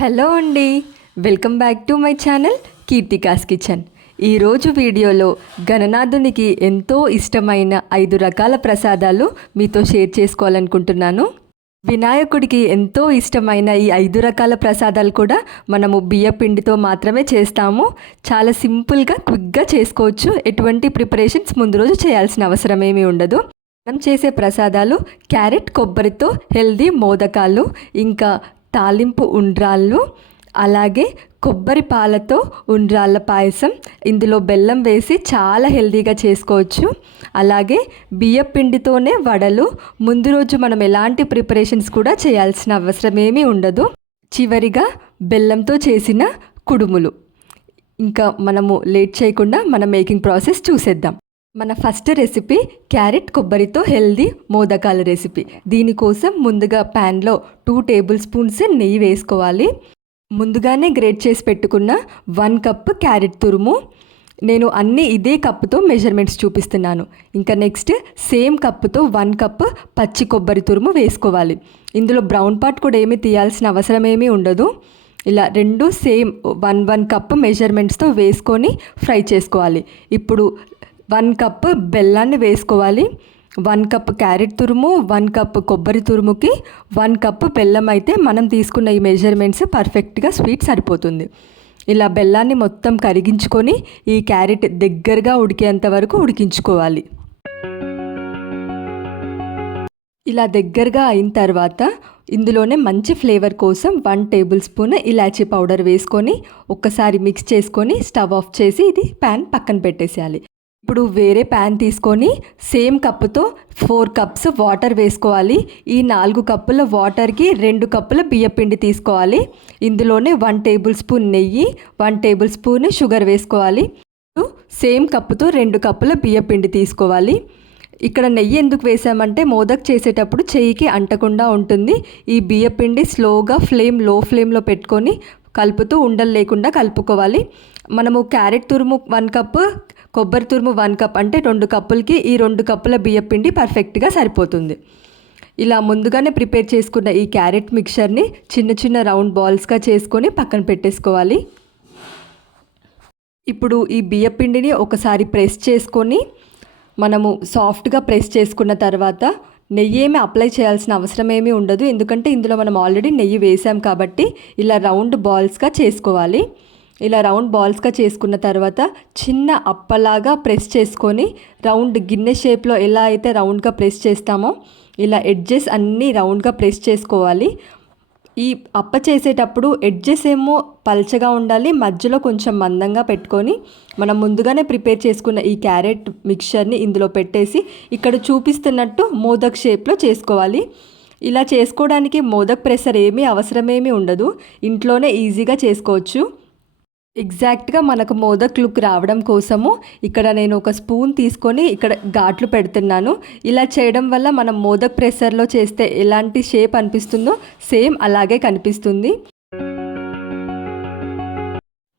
Hello అండి, welcome back to my channel Keerthika's kitchen. ఈరోజు వీడియోలో గణనాథునికి ఎంతో ఇష్టమైన 5 రకాల ప్రసాదాలు మీతో షేర్ చేసుకోవాలనుకుంటున్నాను. వినాయకుడికి ఎంతో ఇష్టమైన ఈ 5 రకాల ప్రసాదాలు కూడా మనము బియ్యపిండితో మాత్రమే చేస్తాము. చాలా సింపుల్గా క్విక్గా చేసుకోవచ్చు. ఎటువంటి ప్రిపరేషన్స్ ముందు రోజు చేయాల్సిన అవసరం ఏమీ ఉండదు. మనం చేసే ప్రసాదాలు క్యారెట్ కొబ్బరితో హెల్దీ మోదకాలు, ఇంకా తాలింపు ఉండ్రాళ్ళు, అలాగే కొబ్బరి పాలతో ఉండ్రాళ్ళ పాయసం. ఇందులో బెల్లం వేసి చాలా హెల్దీగా చేసుకోవచ్చు. అలాగే బియ్యం పిండితోనే వడలు. ముందు రోజు మనం ఎలాంటి ప్రిపరేషన్స్ కూడా చేయాల్సిన అవసరం ఏమీ ఉండదు. చివరిగా బెల్లంతో చేసిన కుడుములు. ఇంకా మనము లేట్ చేయకుండా మన మేకింగ్ ప్రాసెస్ చూసేద్దాం. మన ఫస్ట్ రెసిపీ క్యారెట్ కొబ్బరితో హెల్దీ మోదకాల రెసిపీ. దీనికోసం ముందుగా ప్యాన్లో 2 టేబుల్ స్పూన్స్ నెయ్యి వేసుకోవాలి. ముందుగానే గ్రేట్ చేసి పెట్టుకున్న 1 కప్ క్యారెట్ తురుము. నేను అన్నీ ఇదే కప్పుతో మెజర్మెంట్స్ చూపిస్తున్నాను. ఇంకా నెక్స్ట్ సేమ్ కప్పుతో 1 కప్ పచ్చి కొబ్బరి తురుము వేసుకోవాలి. ఇందులో బ్రౌన్ పార్ట్ కూడా ఏమీ తీయాల్సిన అవసరం ఏమీ ఉండదు. ఇలా 2 సేమ్ 1 కప్ మెజర్మెంట్స్తో వేసుకొని ఫ్రై చేసుకోవాలి. ఇప్పుడు 1 కప్ బెల్లాన్ని వేసుకోవాలి. 1 కప్ క్యారెట్ తురుము, 1 కప్ కొబ్బరి తురుముకి 1 కప్ బెల్లం అయితే మనం తీసుకున్న ఈ మెజర్మెంట్స్ పర్ఫెక్ట్గా స్వీట్ సరిపోతుంది. ఇలా బెల్లాన్ని మొత్తం కరిగించుకొని ఈ క్యారెట్ దగ్గరగా ఉడికేంత వరకు ఉడికించుకోవాలి. ఇలా దగ్గరగా అయిన తర్వాత ఇందులోనే మంచి ఫ్లేవర్ కోసం 1 టేబుల్ స్పూన్ ఇలాచీ పౌడర్ వేసుకొని ఒక్కసారి మిక్స్ చేసుకొని స్టవ్ ఆఫ్ చేసి ఇది ప్యాన్ పక్కన పెట్టేసేయాలి. ఇప్పుడు వేరే ప్యాన్ తీసుకొని సేమ్ కప్పుతో 4 కప్స్ వాటర్ వేసుకోవాలి. ఈ 4 కప్పుల వాటర్కి 2 కప్పుల బియ్యపిండి తీసుకోవాలి. ఇందులోనే 1 టేబుల్ స్పూన్ నెయ్యి, 1 టేబుల్ స్పూన్ షుగర్ వేసుకోవాలి. సేమ్ కప్పుతో 2 కప్పుల బియ్యపిండి తీసుకోవాలి. ఇక్కడ నెయ్యి ఎందుకు వేసామంటే మోదక్ చేసేటప్పుడు చెయ్యికి అంటకుండా ఉంటుంది. ఈ బియ్యపిండి స్లోగా లో ఫ్లేమ్లో పెట్టుకొని కలుపుతూ ఉండలు లేకుండా కలుపుకోవాలి. మనము క్యారెట్ తురుము 1 కప్, కొబ్బరి తురుము 1 కప్ అంటే 2 కప్పులకి ఈ 2 కప్పుల బియ్యపిండి పర్ఫెక్ట్గా సరిపోతుంది. ఇలా ముందుగానే ప్రిపేర్ చేసుకున్న ఈ క్యారెట్ మిక్చర్ని చిన్న చిన్న రౌండ్ బాల్స్గా చేసుకొని పక్కన పెట్టేసుకోవాలి. ఇప్పుడు ఈ బియ్యపిండిని ఒకసారి ప్రెస్ చేసుకొని మనము సాఫ్ట్గా ప్రెస్ చేసుకున్న తర్వాత నెయ్యి ఏమీ అప్లై చేయాల్సిన అవసరం ఏమీ ఉండదు. ఎందుకంటే ఇందులో మనం ఆల్రెడీ నెయ్యి వేసాం కాబట్టి ఇలా రౌండ్ బాల్స్గా చేసుకోవాలి. ఇలా రౌండ్ బాల్స్గా చేసుకున్న తర్వాత చిన్న అప్పలాగా ప్రెస్ చేసుకొని రౌండ్ గిన్నె షేప్లో ఎలా అయితే రౌండ్గా ప్రెస్ చేస్తామో ఇలా ఎడ్జెస్ అన్నీ రౌండ్గా ప్రెస్ చేసుకోవాలి. ఈ అప్ప చేసేటప్పుడు ఎడ్జెస్ ఏమో పల్చగా ఉండాలి, మధ్యలో కొంచెం మందంగా పెట్టుకొని మనం ముందుగానే ప్రిపేర్ చేసుకున్న ఈ క్యారెట్ మిక్చర్ని ఇందులో పెట్టేసి ఇక్కడ చూపిస్తున్నట్టు మోదక్ షేప్లో చేసుకోవాలి. ఇలా చేసుకోవడానికి మోదక్ ప్రెషర్ ఏమీ అవసరమేమీ ఉండదు. ఇంట్లోనే ఈజీగా చేసుకోవచ్చు. ఎగ్జాక్ట్గా మనకు మోదక్ లుక్ రావడం కోసము ఇక్కడ నేను ఒక స్పూన్ తీసుకొని ఇక్కడ ఘాట్లు పెడుతున్నాను. ఇలా చేయడం వల్ల మనం మోదక్ ప్రెషర్లో చేస్తే ఎలాంటి షేప్ అనిపిస్తుందో సేమ్ అలాగే కనిపిస్తుంది.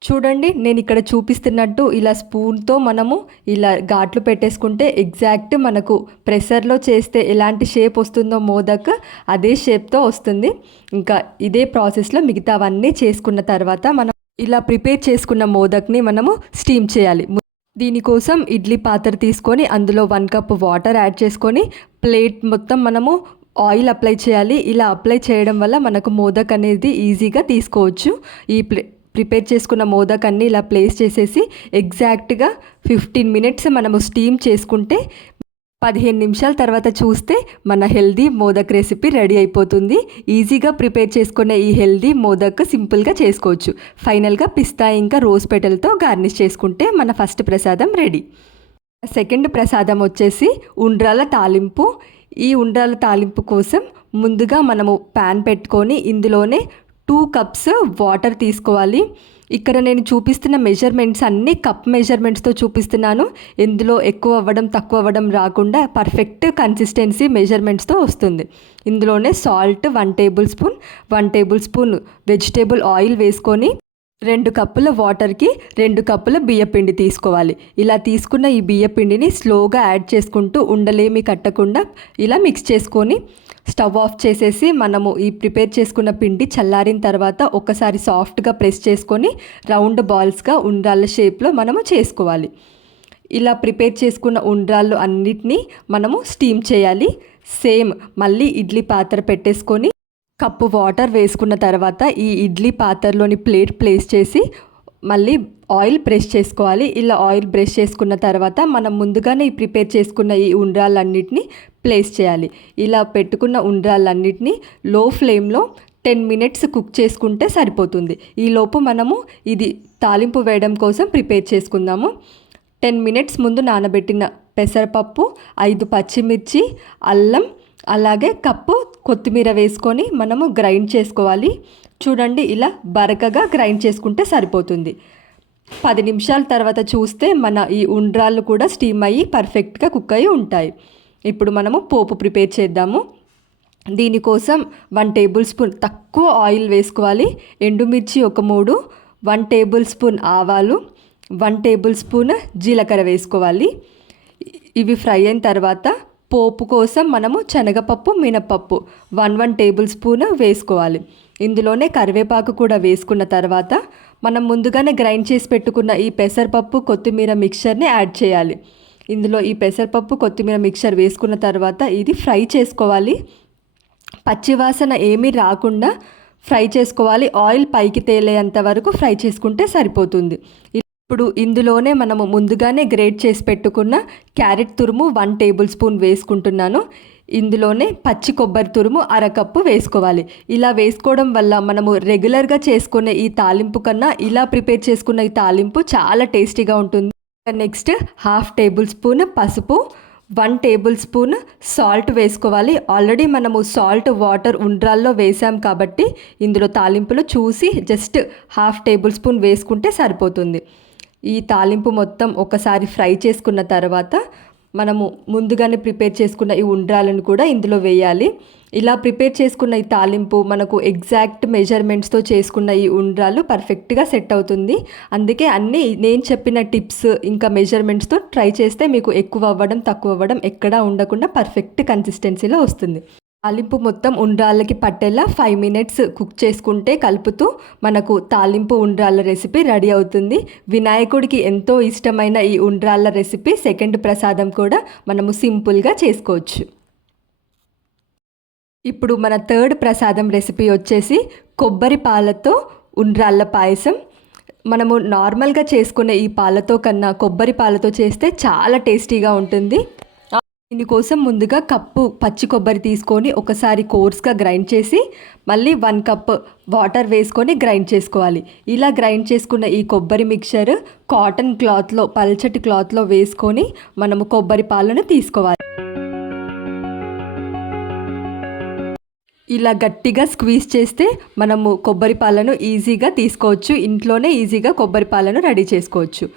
చూడండి, నేను ఇక్కడ చూపిస్తున్నట్టు ఇలా స్పూన్తో మనము ఇలా ఘాట్లు పెట్టేసుకుంటే ఎగ్జాక్ట్ మనకు ప్రెషర్లో చేస్తే ఎలాంటి షేప్ వస్తుందో మోదక్ అదే షేప్తో వస్తుంది. ఇంకా ఇదే ప్రాసెస్లో మిగతావన్నీ చేసుకున్న తర్వాత మనం ఇలా ప్రిపేర్ చేసుకున్న మోదక్ని మనము స్టీమ్ చేయాలి. దీనికోసం ఇడ్లీ పాత్ర తీసుకొని అందులో 1 కప్ వాటర్ యాడ్ చేసుకొని ప్లేట్ మొత్తం మనము ఆయిల్ అప్లై చేయాలి. ఇలా అప్లై చేయడం వల్ల మనకు మోదక్ అనేది ఈజీగా తీసుకోవచ్చు. ఈ ప్రిపేర్ చేసుకున్న మోదక్ అన్ని ఇలా ప్లేస్ చేసేసి ఎగ్జాక్ట్గా 15 మినిట్స్ మనము స్టీమ్ చేసుకుంటే 15 నిమిషాల తర్వాత చూస్తే మన హెల్దీ మోదక్ రెసిపీ రెడీ అయిపోతుంది. ఈజీగా ప్రిపేర్ చేసుకునే ఈ హెల్దీ మోదక్ సింపుల్గా చేసుకోవచ్చు. ఫైనల్గా పిస్తా ఇంకా రోజ్ పెటల్తో గార్నిష్ చేసుకుంటే మన ఫస్ట్ ప్రసాదం రెడీ. సెకండ్ ప్రసాదం వచ్చేసి ఉండ్రాల తాలింపు. ఈ ఉండ్రాల తాలింపు కోసం ముందుగా మనము ప్యాన్ పెట్టుకొని ఇందులోనే 2 కప్స్ వాటర్ తీసుకోవాలి. ఇక్కడ నేను చూపిస్తున్న మెజర్మెంట్స్ అన్నీ కప్ మెజర్మెంట్స్తో చూపిస్తున్నాను. ఇందులో ఎక్కువ అవ్వడం తక్కువ అవ్వడం రాకుండా పర్ఫెక్ట్ కన్సిస్టెన్సీ మెజర్మెంట్స్తో వస్తుంది. ఇందులోనే salt 1 table spoon, 1 table spoon vegetable oil వేసుకొని 2 కప్పుల వాటర్కి 2 కప్పుల బియ్యపిండి తీసుకోవాలి. ఇలా తీసుకున్న ఈ బియ్యపిండిని స్లోగా యాడ్ చేసుకుంటూ ఉండలేమి కట్టకుండా ఇలా మిక్స్ చేసుకొని స్టవ్ ఆఫ్ చేసేసి మనము ఈ ప్రిపేర్ చేసుకున్న పిండి చల్లారిన తర్వాత ఒకసారి సాఫ్ట్గా ప్రెస్ చేసుకొని రౌండ్ బాల్స్గా ఉండ్రాళ్ళ షేప్లో మనము చేసుకోవాలి. ఇలా ప్రిపేర్ చేసుకున్న ఉండ్రాళ్ళు అన్నిటినీ మనము స్టీమ్ చేయాలి. సేమ్ మళ్ళీ ఇడ్లీ పాత్ర పెట్టేసుకొని కప్పు వాటర్ వేసుకున్న తర్వాత ఈ ఇడ్లీ పాత్రలోని ప్లేట్ ప్లేస్ చేసి మళ్ళీ ఆయిల్ బ్రష్ చేసుకోవాలి. ఇలా ఆయిల్ బ్రష్ చేసుకున్న తర్వాత మనం ముందుగానే ప్రిపేర్ చేసుకున్న ఈ ఉండ్రాళ్ళన్నిటిని ప్లేస్ చేయాలి. ఇలా పెట్టుకున్న ఉండ్రాళ్ళన్నిటిని లో ఫ్లేమ్లో 10 మినిట్స్ కుక్ చేసుకుంటే సరిపోతుంది. ఈలోపు మనము ఇది తాలింపు వేయడం కోసం ప్రిపేర్ చేసుకుందాము. 10 మినిట్స్ ముందు నానబెట్టిన పెసరపప్పు, 5 పచ్చిమిర్చి, అల్లం, అలాగే కప్పు కొత్తిమీర వేసుకొని మనము గ్రైండ్ చేసుకోవాలి. చూడండి, ఇలా బరకగా గ్రైండ్ చేసుకుంటే సరిపోతుంది. 10 నిమిషాల తర్వాత చూస్తే మన ఈ ఉండ్రాళ్ళు కూడా స్టీమ్ అయ్యి పర్ఫెక్ట్గా కుక్ అయ్యి ఉంటాయి. ఇప్పుడు మనము పోపు ప్రిపేర్ చేద్దాము. దీనికోసం 1 టేబుల్ స్పూన్ తక్కువ ఆయిల్ వేసుకోవాలి. ఎండుమిర్చి ఒక 3, 1 టేబుల్ స్పూన్ ఆవాలు, 1 టేబుల్ స్పూన్ జీలకర్ర వేసుకోవాలి. ఇవి ఫ్రై అయిన తర్వాత పోపు కోసం మనము శనగపప్పు, మినపప్పు 1 టేబుల్ స్పూన్ వేసుకోవాలి. ఇందులోనే కరివేపాకు కూడా వేసుకున్న తర్వాత మనం ముందుగానే గ్రైండ్ చేసి పెట్టుకున్న ఈ పెసరపప్పు, కొత్తిమీర మిక్చర్ని యాడ్ చేయాలి. ఇందులో ఈ పెసరపప్పు, కొత్తిమీర మిక్చర్ వేసుకున్న తర్వాత ఇది ఫ్రై చేసుకోవాలి. పచ్చివాసన ఏమీ రాకుండా ఫ్రై చేసుకోవాలి. ఆయిల్ పైకి తేలేంత వరకు ఫ్రై చేసుకుంటే సరిపోతుంది. ఇప్పుడు ఇందులోనే మనము ముందుగానే గ్రేట్ చేసి పెట్టుకున్న క్యారెట్ తురుము 1 టేబుల్ స్పూన్ వేసుకుంటున్నాను. ఇందులోనే పచ్చి కొబ్బరి తురుము 1/2 కప్పు వేసుకోవాలి. ఇలా వేసుకోవడం వల్ల మనము రెగ్యులర్గా చేసుకునే ఈ తాలింపు కన్నా ఇలా ప్రిపేర్ చేసుకున్న ఈ తాలింపు చాలా టేస్టీగా ఉంటుంది. నెక్స్ట్ 1/2 టేబుల్ స్పూన్ పసుపు, 1 టేబుల్ స్పూన్ సాల్ట్ వేసుకోవాలి. ఆల్రెడీ మనము సాల్ట్ వాటర్ ఉండ్రాల్లో వేసాం కాబట్టి ఇందులో తాలింపులో చూసి జస్ట్ 1/2 టేబుల్ స్పూన్ వేసుకుంటే సరిపోతుంది. ఈ తాలింపు మొత్తం ఒకసారి ఫ్రై చేసుకున్న తర్వాత మనము ముందుగానే ప్రిపేర్ చేసుకున్న ఈ ఉండ్రాలను కూడా ఇందులో వేయాలి. ఇలా ప్రిపేర్ చేసుకున్న ఈ తాలింపు మనకు ఎగ్జాక్ట్ మెజర్మెంట్స్తో చేసుకున్న ఈ ఉండ్రాలు పర్ఫెక్ట్గా సెట్ అవుతుంది. అందుకే అన్నీ నేను చెప్పిన టిప్స్ ఇంకా మెజర్మెంట్స్తో ట్రై చేస్తే మీకు ఎక్కువ అవ్వడం, తక్కువ అవ్వడం ఎక్కడా ఉండకుండా పర్ఫెక్ట్ కన్సిస్టెన్సీలో వస్తుంది. తాలింపు మొత్తం ఉండ్రాళ్ళకి పట్టేలా 5 మినిట్స్ కుక్ చేసుకుంటే కలుపుతూ మనకు తాలింపు ఉండ్రాళ్ళ రెసిపీ రెడీ అవుతుంది. వినాయకుడికి ఎంతో ఇష్టమైన ఈ ఉండ్రాళ్ళ రెసిపీ సెకండ్ ప్రసాదం కూడా మనము సింపుల్గా చేసుకోవచ్చు. ఇప్పుడు మన థర్డ్ ప్రసాదం రెసిపీ వచ్చేసి కొబ్బరి పాలతో ఉండ్రాళ్ళ పాయసం. మనము నార్మల్గా చేసుకునే ఈ పాలతో కన్నా కొబ్బరి పాలతో చేస్తే చాలా టేస్టీగా ఉంటుంది. దీనికోసం ముందుగా కప్పు పచ్చి కొబ్బరి తీసుకొని ఒకసారి కోర్స్గా గ్రైండ్ చేసి మళ్ళీ 1 కప్ వాటర్ వేసుకొని గ్రైండ్ చేసుకోవాలి. ఇలా గ్రైండ్ చేసుకున్న ఈ కొబ్బరి మిక్చర్ కాటన్ క్లాత్లో, పల్చటి క్లాత్లో వేసుకొని మనము కొబ్బరి పాలను తీసుకోవాలి. ఇలా గట్టిగా స్క్వీజ్ చేస్తే మనము కొబ్బరి పాలను ఈజీగా తీసుకోవచ్చు. ఇంట్లోనే ఈజీగా కొబ్బరి పాలను రెడీ చేసుకోవచ్చు.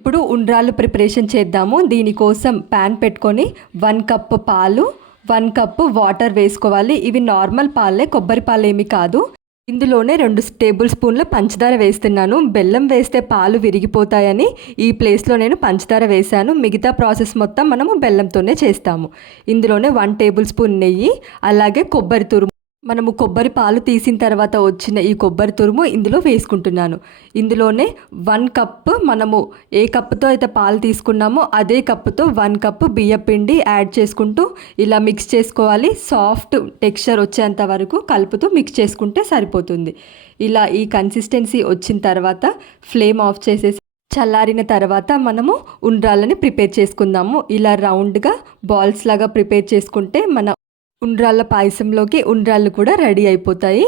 ఇప్పుడు ఉండ్రాళ్ళు ప్రిపరేషన్ చేద్దాము. దీనికోసం ప్యాన్ పెట్టుకొని 1 కప్ పాలు, 1 కప్ వాటర్ వేసుకోవాలి. ఇవి నార్మల్ పాలే, కొబ్బరి పాలు ఏమి కాదు. ఇందులోనే 2 టేబుల్ స్పూన్ల పంచదార వేస్తున్నాను. బెల్లం వేస్తే పాలు విరిగిపోతాయని ఈ ప్లేస్లో నేను పంచదార వేశాను. మిగతా ప్రాసెస్ మొత్తం మనము బెల్లంతోనే చేస్తాము. ఇందులోనే 1 టేబుల్ స్పూన్ నెయ్యి, అలాగే కొబ్బరి తురుము. మనము కొబ్బరి పాలు తీసిన తర్వాత వచ్చిన ఈ కొబ్బరి తురుము ఇందులో వేసుకుంటున్నాను. ఇందులోనే 1 కప్ మనము ఏ కప్పుతో అయితే పాలు తీసుకున్నామో అదే కప్పుతో 1 కప్ బియ్యపిండి యాడ్ చేసుకుంటూ ఇలా మిక్స్ చేసుకోవాలి. సాఫ్ట్ టెక్స్చర్ వచ్చేంత వరకు కలుపుతూ మిక్స్ చేసుకుంటే సరిపోతుంది. ఇలా ఈ కన్సిస్టెన్సీ వచ్చిన తర్వాత ఫ్లేమ్ ఆఫ్ చేసేసి చల్లారిన తర్వాత మనము ఉండ్రాళ్ళని ప్రిపేర్ చేసుకుందాము. ఇలా రౌండ్గా బాల్స్ లాగా ప్రిపేర్ చేసుకుంటే మన ఉండ్రాళ్ళ పాయసంలోకి ఉండ్రాళ్ళు కూడా రెడీ అయిపోతాయి.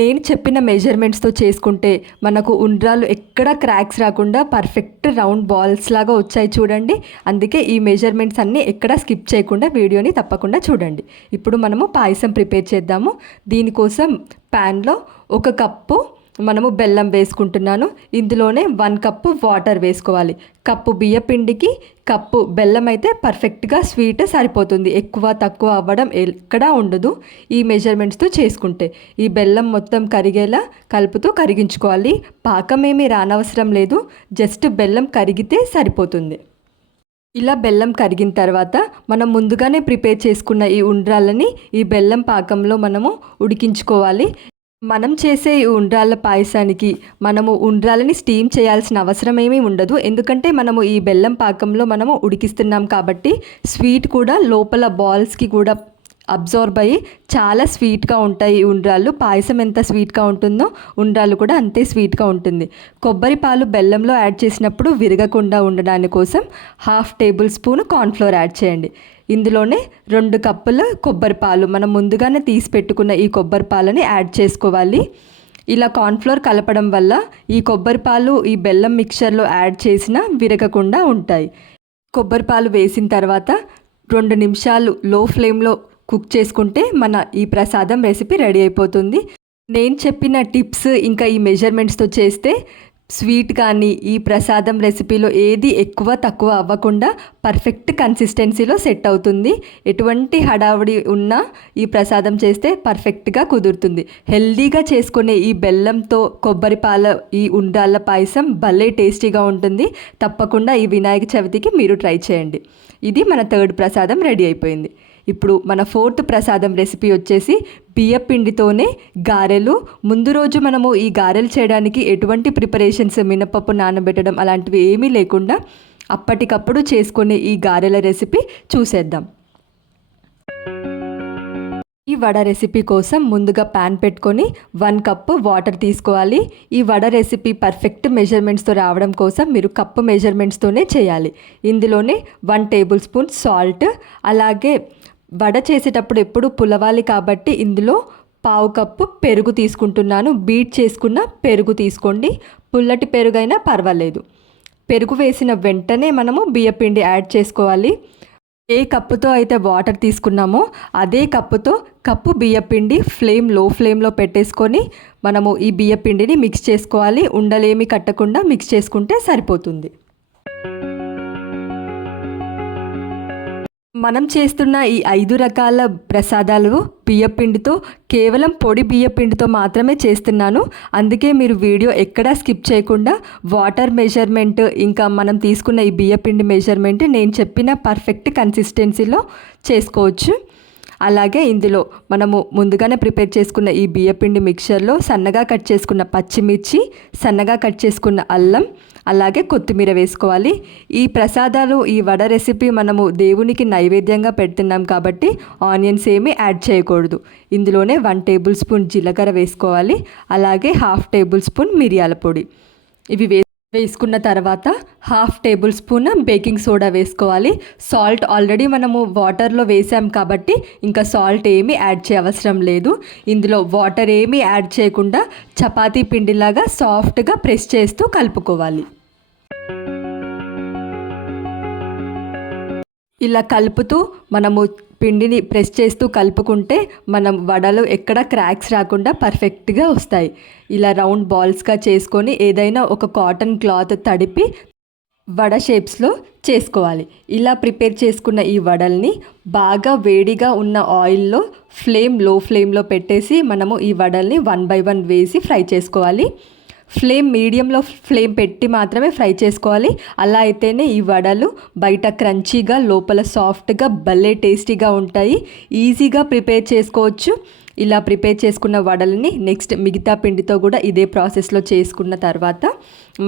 నేను చెప్పిన మెజర్మెంట్స్తో చేసుకుంటే మనకు ఉండ్రాళ్ళు ఎక్కడ క్రాక్స్ రాకుండా పర్ఫెక్ట్ రౌండ్ బాల్స్ లాగా వచ్చాయి చూడండి. అందుకే ఈ మెజర్మెంట్స్ అన్నీ ఎక్కడ స్కిప్ చేయకుండా వీడియోని తప్పకుండా చూడండి. ఇప్పుడు మనము పాయసం ప్రిపేర్ చేద్దాము. దీనికోసం ప్యాన్లో 1 కప్పు మనము బెల్లం వేసుకుంటున్నాను. ఇందులోనే 1 కప్పు వాటర్ వేసుకోవాలి. కప్పు బియ్యపిండికి కప్పు బెల్లం అయితే పర్ఫెక్ట్గా స్వీట్ సరిపోతుంది. ఎక్కువ తక్కువ అవ్వడం ఎక్కడా ఉండదు ఈ మెజర్మెంట్స్తో చేసుకుంటే. ఈ బెల్లం మొత్తం కరిగేలా కలుపుతూ కరిగించుకోవాలి. పాకం ఏమీ రానవసరం లేదు, జస్ట్ బెల్లం కరిగితే సరిపోతుంది. ఇలా బెల్లం కరిగిన తర్వాత మనం ముందుగానే ప్రిపేర్ చేసుకున్న ఈ ఉండ్రాళ్ళని ఈ బెల్లం పాకంలో మనము ఉడికించుకోవాలి. మనం చేసే ఈ ఉండ్రాళ్ళ పాయసానికి మనము ఉండ్రాలని స్టీమ్ చేయాల్సిన అవసరం ఏమీ ఉండదు. ఎందుకంటే మనము ఈ బెల్లం పాకంలో మనము ఉడికిస్తున్నాం కాబట్టి స్వీట్ కూడా లోపల బాల్స్కి కూడా అబ్జార్బ్ అయ్యి చాలా స్వీట్గా ఉంటాయి ఈ ఉండ్రాళ్ళు. పాయసం ఎంత స్వీట్గా ఉంటుందో ఉండ్రాళ్ళు కూడా అంతే స్వీట్గా ఉంటుంది. కొబ్బరి పాలు బెల్లంలో యాడ్ చేసినప్పుడు విరగకుండా ఉండడానికి కోసం 1/2 టేబుల్ స్పూన్ కార్న్ఫ్లోర్ యాడ్ చేయండి. ఇందులోనే 2 కప్పుల కొబ్బరి పాలు, మనం ముందుగానే తీసి పెట్టుకున్న ఈ కొబ్బరి పాలని యాడ్ చేసుకోవాలి. ఇలా కార్న్ఫ్లోర్ కలపడం వల్ల ఈ కొబ్బరి పాలు ఈ బెల్లం మిక్చర్లో యాడ్ చేసినా విరగకుండా ఉంటాయి. కొబ్బరి పాలు వేసిన తర్వాత 2 నిమిషాలు లో ఫ్లేమ్లో కుక్ చేసుకుంటే మన ఈ ప్రసాదం రెసిపీ రెడీ అయిపోతుంది. నేను చెప్పిన టిప్స్ ఇంకా ఈ మెజర్మెంట్స్తో చేస్తే స్వీట్ కానీ ఈ ప్రసాదం రెసిపీలో ఏది ఎక్కువ తక్కువ అవ్వకుండా పర్ఫెక్ట్ కన్సిస్టెన్సీలో సెట్ అవుతుంది. ఎటువంటి హడావుడి ఉన్నా ఈ ప్రసాదం చేస్తే పర్ఫెక్ట్గా కుదురుతుంది. హెల్దీగా చేసుకునే ఈ బెల్లంతో కొబ్బరి పాల ఈ ఉండ్రాళ్ళ పాయసం భలే టేస్టీగా ఉంటుంది. తప్పకుండా ఈ వినాయక చవితికి మీరు ట్రై చేయండి. ఇది మన 3rd ప్రసాదం రెడీ అయిపోయింది. ఇప్పుడు మన 4th ప్రసాదం రెసిపీ వచ్చేసి బియ్యపిండితోనే గారెలు. ముందు రోజు మనము ఈ గారెలు చేయడానికి ఎటువంటి ప్రిపరేషన్స్, మినపప్పు నానబెట్టడం అలాంటివి ఏమీ లేకుండా అప్పటికప్పుడు చేసుకునే ఈ గారెల రెసిపీ చూసేద్దాం. ఈ వడ రెసిపీ కోసం ముందుగా ప్యాన్ పెట్టుకొని 1 కప్పు వాటర్ తీసుకోవాలి. ఈ వడ రెసిపీ పర్ఫెక్ట్ మెజర్మెంట్స్తో రావడం కోసం మీరు కప్పు మెజర్మెంట్స్తోనే చేయాలి. ఇందులోనే 1 టేబుల్ స్పూన్ సాల్ట్, అలాగే వడ చేసేటప్పుడు ఎప్పుడు పులవాలి కాబట్టి ఇందులో 1/2 కప్పు పెరుగు తీసుకుంటున్నాను. బీట్ చేసుకున్న పెరుగు తీసుకోండి, పుల్లటి పెరుగైనా పర్వాలేదు. పెరుగు వేసిన వెంటనే మనము బియ్యపిండి యాడ్ చేసుకోవాలి. ఏ కప్పుతో అయితే వాటర్ తీసుకున్నామో అదే కప్పుతో కప్పు బియ్యపిండి లో ఫ్లేమ్లో పెట్టేసుకొని మనము ఈ బియ్యపిండిని మిక్స్ చేసుకోవాలి. ఉండలేమి కట్టకుండా మిక్స్ చేసుకుంటే సరిపోతుంది. మనం చేస్తున్న ఈ 5 రకాల ప్రసాదాలు బియ్యపిండితో, కేవలం పొడి బియ్యపిండితో మాత్రమే చేస్తున్నాను. అందుకే మీరు వీడియో ఎక్కడా స్కిప్ చేయకుండా వాటర్ మెజర్మెంట్ ఇంకా మనం తీసుకున్న ఈ బియ్యపిండి మెజర్మెంట్ నేను చెప్పిన పర్ఫెక్ట్ కన్సిస్టెన్సీలో చేసుకోవచ్చు. అలాగే ఇందులో మనము ముందుగానే ప్రిపేర్ చేసుకున్న ఈ బియ్యపిండి మిక్చర్లో సన్నగా కట్ చేసుకున్న పచ్చిమిర్చి, సన్నగా కట్ చేసుకున్న అల్లం, అలాగే కొత్తిమీర వేసుకోవాలి. ఈ ప్రసాదాలు, ఈ వడ రెసిపీ మనము దేవునికి నైవేద్యంగా పెడుతున్నాం కాబట్టి ఆనియన్స్ ఏమీ యాడ్ చేయకూడదు. ఇందులోనే 1 టేబుల్ స్పూన్ జీలకర్ర వేసుకోవాలి. అలాగే 1/2 టేబుల్ స్పూన్ మిరియాల పొడి. ఇవి వేసుకున్న తర్వాత 1/2 టేబుల్ స్పూన్ బేకింగ్ సోడా వేసుకోవాలి. సాల్ట్ ఆల్రెడీ మనము వాటర్లో వేసాం కాబట్టి ఇంకా సాల్ట్ ఏమీ యాడ్ చేయవసరం లేదు. ఇందులో వాటర్ ఏమీ యాడ్ చేయకుండా చపాతీ పిండిలాగా సాఫ్ట్గా ప్రెస్ చేస్తూ కలుపుకోవాలి. ఇలా కలుపుతూ మనము పిండిని ప్రెస్ చేస్తూ కలుపుకుంటే మనం వడలు ఎక్కడ క్రాక్స్ రాకుండా పర్ఫెక్ట్గా వస్తాయి. ఇలా రౌండ్ బాల్స్గా చేసుకొని ఏదైనా ఒక కాటన్ క్లాత్ తడిపి వడ షేప్స్లో చేసుకోవాలి. ఇలా ప్రిపేర్ చేసుకున్న ఈ వడల్ని బాగా వేడిగా ఉన్న ఆయిల్లో లో ఫ్లేమ్లో పెట్టేసి మనము ఈ వడల్ని 1 by 1 వేసి ఫ్రై చేసుకోవాలి. మీడియంలో ఫ్లేమ్ పెట్టి మాత్రమే ఫ్రై చేసుకోవాలి. అలా అయితేనే ఈ వడలు బయట క్రంచీగా, లోపల సాఫ్ట్గా భలే టేస్టీగా ఉంటాయి. ఈజీగా ప్రిపేర్ చేసుకోవచ్చు. ఇలా ప్రిపేర్ చేసుకున్న వడలని నెక్స్ట్ మిగతా పిండితో కూడా ఇదే ప్రాసెస్లో చేసుకున్న తర్వాత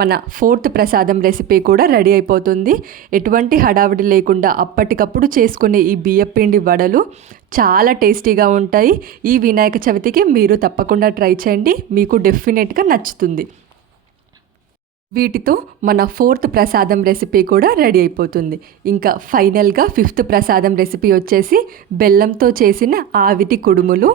మన 4th ప్రసాదం రెసిపీ కూడా రెడీ అయిపోతుంది. ఎటువంటి హడావిడి లేకుండా అప్పటికప్పుడు చేసుకునే ఈ బియ్యపిండి వడలు చాలా టేస్టీగా ఉంటాయి. ఈ వినాయక చవితికి మీరు తప్పకుండా ట్రై చేయండి, మీకు డెఫినెట్గా నచ్చుతుంది. వీటితో మన 4th ప్రసాదం రెసిపీ కూడా రెడీ అయిపోతుంది. ఇంకా ఫైనల్గా 5th ప్రసాదం రెసిపీ వచ్చేసి బెల్లంతో చేసిన ఆవిటి కుడుములు.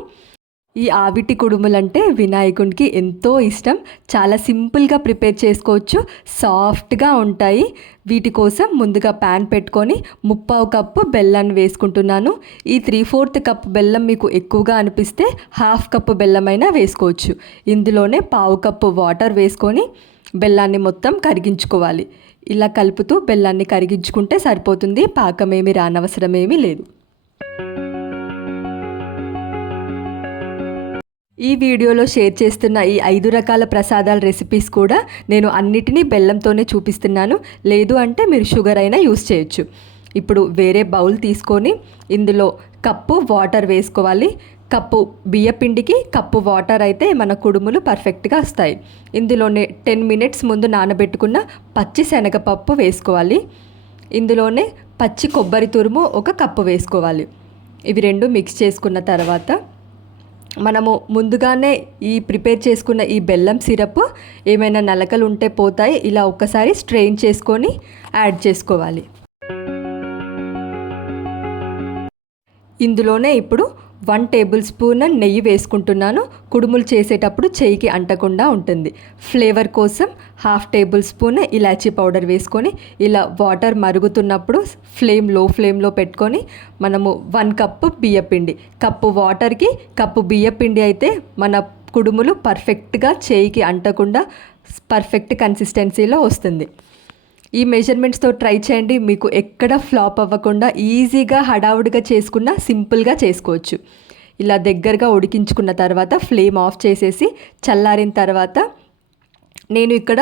ఈ ఆవిటి కుడుములంటే వినాయకునికి ఎంతో ఇష్టం. చాలా సింపుల్గా ప్రిపేర్ చేసుకోవచ్చు, సాఫ్ట్గా ఉంటాయి. వీటి కోసం ముందుగా ప్యాన్ పెట్టుకొని 3/4 కప్పు బెల్లాన్ని వేసుకుంటున్నాను. ఈ 3/4 కప్పు బెల్లం మీకు ఎక్కువగా అనిపిస్తే 1/2 కప్పు బెల్లమైనా వేసుకోవచ్చు. ఇందులోనే 1/4 కప్పు వాటర్ వేసుకొని బెల్లాన్ని మొత్తం కరిగించుకోవాలి. ఇలా కలుపుతూ బెల్లాన్ని కరిగించుకుంటే సరిపోతుంది, పాకమేమి రానవసరమేమీ లేదు. ఈ వీడియోలో షేర్ చేస్తున్న ఈ 5 రకాల ప్రసాదాల రెసిపీస్ కూడా నేను అన్నిటినీ బెల్లంతోనే చూపిస్తున్నాను. లేదు అంటే మీరు షుగర్ అయినా యూస్ చేయొచ్చు. ఇప్పుడు వేరే బౌల్ తీసుకొని ఇందులో కప్పు వాటర్ వేసుకోవాలి. కప్పు బియ్యపిండికి కప్పు వాటర్ అయితే మన కుడుములు పర్ఫెక్ట్గా వస్తాయి. ఇందులోనే 10 మినిట్స్ ముందు నానబెట్టుకున్న పచ్చి శనగపప్పు వేసుకోవాలి. ఇందులోనే పచ్చి కొబ్బరి తురుము 1 కప్పు వేసుకోవాలి. ఇవి రెండు మిక్స్ చేసుకున్న తర్వాత మనము ముందుగానే ఈ ప్రిపేర్ చేసుకున్న ఈ బెల్లం సిరప్ ఏమైనా నలకలు ఉంటే పోతాయి. ఇలా ఒక్కసారి స్ట్రెయిన్ చేసుకొని యాడ్ చేసుకోవాలి. ఇందులోనే ఇప్పుడు 1 టేబుల్ స్పూన్ నెయ్యి వేసుకుంటున్నాను. కుడుములు చేసేటప్పుడు చేయికి అంటకుండా ఉంటుంది. ఫ్లేవర్ కోసం 1/2 టేబుల్ స్పూన్ ఇలాచీ పౌడర్ వేసుకొని ఇలా వాటర్ మరుగుతున్నప్పుడు లో ఫ్లేమ్లో పెట్టుకొని మనము 1 కప్పు బియ్యపిండి, కప్పు వాటర్కి కప్పు బియ్యపిండి అయితే మన కుడుములు పర్ఫెక్ట్గా చేయికి అంటకుండా పర్ఫెక్ట్ కన్సిస్టెన్సీలో వస్తుంది. ఈ మెజర్మెంట్స్తో ట్రై చేయండి, మీకు ఎక్కడ ఫ్లాప్ అవ్వకుండా ఈజీగా హడావుడిగా చేసుకున్న సింపుల్గా చేసుకోవచ్చు. ఇలా దగ్గరగా ఉడికించుకున్న తర్వాత ఫ్లేమ్ ఆఫ్ చేసేసి చల్లారిన తర్వాత నేను ఇక్కడ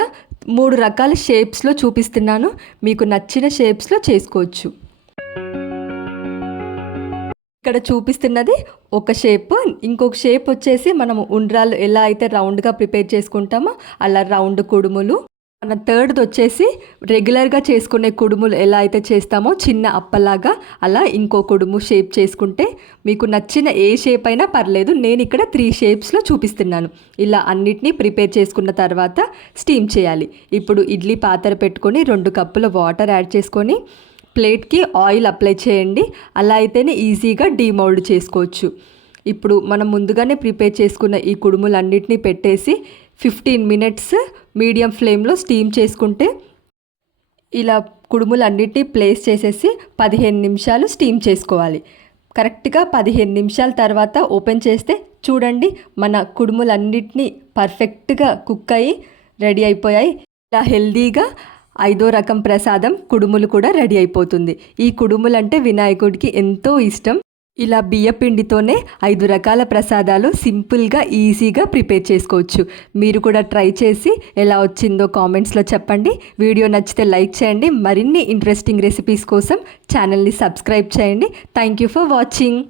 3 రకాల షేప్స్లో చూపిస్తున్నాను. మీకు నచ్చిన షేప్స్లో చేసుకోవచ్చు. ఇక్కడ చూపిస్తున్నది ఒక షేప్, ఇంకొక షేప్ వచ్చేసి మనము ఉండ్రాలు ఎలా అయితే రౌండ్గా ప్రిపేర్ చేసుకుంటామో అలా రౌండ్ కుడుములు. మన థర్డ్ది వచ్చేసి రెగ్యులర్గా చేసుకునే కుడుములు ఎలా అయితే చేస్తామో చిన్న అప్పలాగా అలా ఇంకో కుడుము షేప్ చేసుకుంటే మీకు నచ్చిన ఏ షేప్ అయినా పర్లేదు. నేను ఇక్కడ 3 షేప్స్లో చూపిస్తున్నాను. ఇలా అన్నిటినీ ప్రిపేర్ చేసుకున్న తర్వాత స్టీమ్ చేయాలి. ఇప్పుడు ఇడ్లీ పాత్ర పెట్టుకొని 2 కప్పుల వాటర్ యాడ్ చేసుకొని ప్లేట్కి ఆయిల్ అప్లై చేయండి. అలా అయితేనే ఈజీగా డీమౌల్డ్ చేసుకోవచ్చు. ఇప్పుడు మనం ముందుగానే ప్రిపేర్ చేసుకున్న ఈ కుడుములన్నిటినీ పెట్టేసి 15 మినిట్స్ మీడియం ఫ్లేమ్లో స్టీమ్ చేసుకుంటే ఇలా కుడుములన్నిటినీ ప్లేస్ చేసేసి 15 నిమిషాలు స్టీమ్ చేసుకోవాలి. కరెక్ట్గా 15 నిమిషాల తర్వాత ఓపెన్ చేస్తే చూడండి మన కుడుములన్నిటినీ పర్ఫెక్ట్గా కుక్ అయ్యి రెడీ అయిపోయాయి. ఇలా హెల్దీగా 5వ రకం ప్రసాదం కుడుములు కూడా రెడీ అయిపోతుంది. ఈ కుడుములు అంటే వినాయకుడికి ఎంతో ఇష్టం. ఇలా బియ్యపిండితోనే 5 రకాల ప్రసాదాలు సింపుల్గా ఈజీగా ప్రిపేర్ చేసుకోవచ్చు. మీరు కూడా ట్రై చేసి ఎలా వచ్చిందో కామెంట్స్లో చెప్పండి. వీడియో నచ్చితే లైక్ చేయండి. మరిన్ని ఇంట్రెస్టింగ్ రెసిపీస్ కోసం ఛానల్ని సబ్స్క్రైబ్ చేయండి. Thank you for watching.